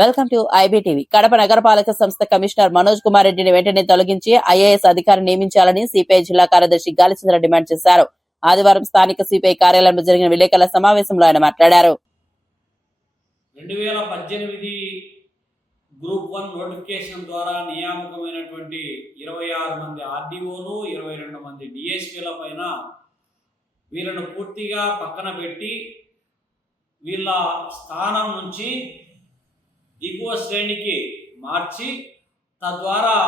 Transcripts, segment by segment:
Welcome to IBTV. Kadapa నగరపాలక సంస్థ commissioner Manoj Kumar రెడ్డిని వెంటనే తొలగించి ఐఏఎస్ అధికారిని నియమించాలని సిపిఐ జిల్లా కార్యదర్శి గాలిచంద్ర డిమాండ్ చేశారు. ఆదివారం స్థానిక సిపిఐ కార్యాలయంలో జరిగిన విలేకరుల సమావేశంలో ఆయన మాట్లాడారు. 2018 గ్రూప్ 1 నోటిఫికేషన్ ద్వారా నియామకమైనటువంటి 26 మంది ఆర్డీఓలు, 22 మంది డిఎస్పీల పైన వీళ్ళను పూర్తిగా పక్కన పెట్టి వీళ్ళ స్థానం నుంచి దిగువ శ్రేణికి మార్చి తద్వారా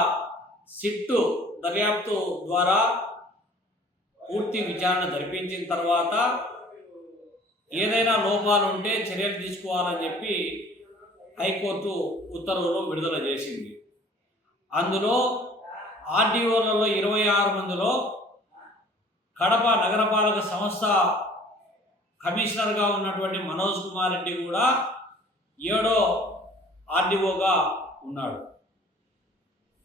సిట్టు దర్యాప్తు ద్వారా పూర్తి విచారణ జరిపించిన తర్వాత ఏదైనా లోపాలు ఉంటే చర్యలు తీసుకోవాలని చెప్పి హైకోర్టు ఉత్తర్వులు విడుదల చేసింది. అందులో ఆర్డీఓలలో 26 మందిలో కడప నగరపాలక సంస్థ కమిషనర్గా ఉన్నటువంటి మనోజ్ కుమార్ రెడ్డి కూడా 7వ ఆర్డీఓగా ఉన్నాడు.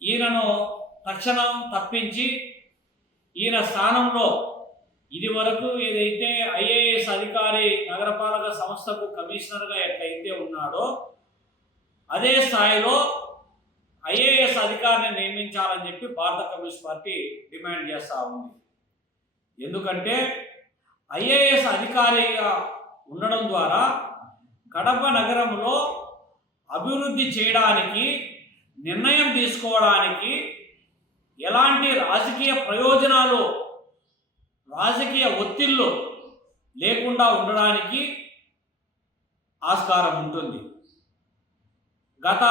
ఈయనను తక్షణం తప్పించి ఈయన స్థానంలో ఇది వరకు ఏదైతే ఐఏఎస్ అధికారి నగరపాలక సంస్థకు కమిషనర్గా ఎట్లయితే ఉన్నాడో అదే స్థాయిలో ఐఏఎస్ అధికారిని నియమించాలని చెప్పి భారత కమ్యూనిస్ట్ పార్టీ డిమాండ్ చేస్తూ ఉంది. ఎందుకంటే ఐఏఎస్ అధికారిగా ఉండడం ద్వారా కడప నగరంలో అభివృద్ధి చేయడానికి, నిర్ణయం తీసుకోవడానికి ఎలాంటి రాజకీయ ప్రయోజనాలు, రాజకీయ ఒత్తిళ్లు లేకుండా ఉండడానికి ఆస్కారం ఉంటుంది. గత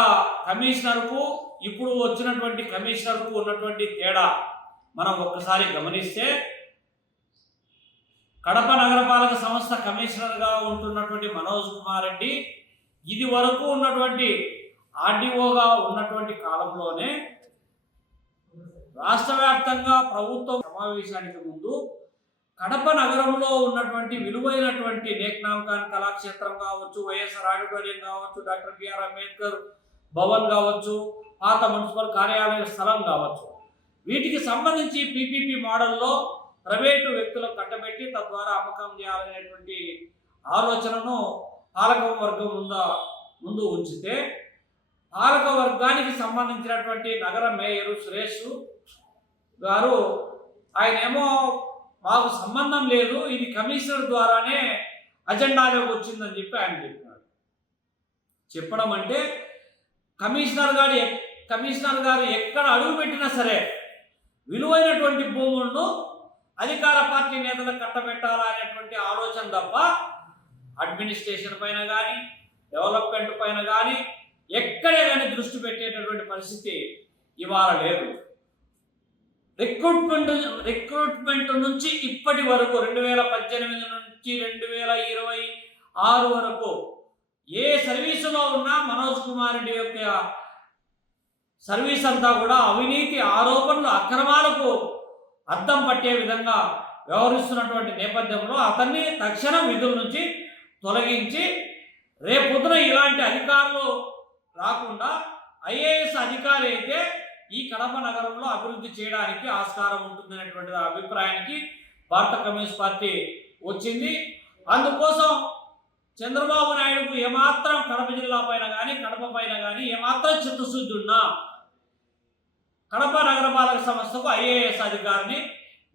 కమిషనర్కు ఇప్పుడు వచ్చినటువంటి కమిషనర్కు ఉన్నటువంటి తేడా మనం ఒక్కసారి గమనిస్తే, కడప నగరపాలక సంస్థ కమిషనర్గా ఉంటున్నటువంటి మనోజ్ కుమార్ రెడ్డి ఇది వరకు ఉన్నటువంటి ఆర్డీఓగా ఉన్నటువంటి కాలంలోనే రాష్ట్ర వ్యాప్తంగా ప్రభుత్వం సమావేశానికి ముందు కడప నగరంలో ఉన్నటువంటి విలువైనటువంటి నేక్నాంకాన్ కళాక్షేత్రం కావచ్చు, వైఎస్ఆర్ ఆడిటోరియం కావచ్చు, డాక్టర్ బిఆర్ అంబేద్కర్ భవన్ కావచ్చు, పాత మున్సిపల్ కార్యాలయ స్థలం కావచ్చు, వీటికి సంబంధించి పీపీపీ మోడల్లో ప్రైవేటు వ్యక్తులకు కట్టబెట్టి తద్వారా అమ్మకం చేయాలనేటువంటి ఆలోచనను పాలక వర్గం ముందు ఉంచితే, పాలక వర్గానికి సంబంధించినటువంటి నగర మేయరు సురేష్ గారు ఆయనేమో మాకు సంబంధం లేదు, ఇది కమిషనర్ ద్వారానే అజెండాలోకి వచ్చిందని చెప్పి ఆయన చెప్పినాడు. చెప్పడం అంటే కమిషనర్ గారు ఎక్కడ అడుగు పెట్టినా సరే విలువైనటువంటి భూములను అధికార పార్టీ నేతలకు కట్టబెట్టాలా అనేటువంటి ఆలోచన తప్ప అడ్మినిస్ట్రేషన్ పైన కానీ, డెవలప్మెంట్ పైన కానీ ఎక్కడే కానీ దృష్టి పెట్టేటటువంటి పరిస్థితి ఇవాళ లేదు. రిక్రూట్మెంట్ నుంచి ఇప్పటి వరకు 2018 నుంచి 2026 వరకు ఏ సర్వీసులో ఉన్నా మనోజ్ కుమార్ రెడ్డి యొక్క సర్వీస్ అంతా కూడా అవినీతి ఆరోపణలు, అక్రమాలకు అద్దం పట్టే విధంగా వ్యవహరిస్తున్నటువంటి నేపథ్యంలో అతన్ని తక్షణం విధుల నుంచి తొలగించి రేపొద్దున ఇలాంటి అధికారులు రాకుండా ఐఏఎస్ అధికారి అయితే ఈ కడప నగరంలో అభివృద్ధి చేయడానికి ఆస్కారం ఉంటుందనేటువంటి అభిప్రాయానికి భారత కమ్యూనిస్ట్ పార్టీ వచ్చింది. అందుకోసం చంద్రబాబు నాయుడుకు ఏమాత్రం కడప జిల్లా పైన కానీ, కడప పైన కానీ ఏమాత్రం చిత్తశుద్ధి ఉన్నా కడప నగరపాలక సంస్థకు ఐఏఎస్ అధికారిని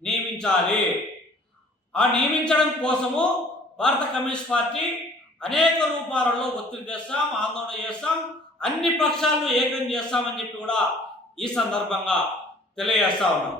నియమించాలి. ఆ నియమించడం కోసము భారత కమ్యూనిస్ట్ పార్టీ అనేక రూపాలలో ఒత్తిడి చేస్తాం, ఆందోళన చేస్తాం, అన్ని పక్షాలను ఏకం చేస్తామని చెప్పి కూడా ఈ సందర్భంగా తెలియజేస్తా ఉన్నాం.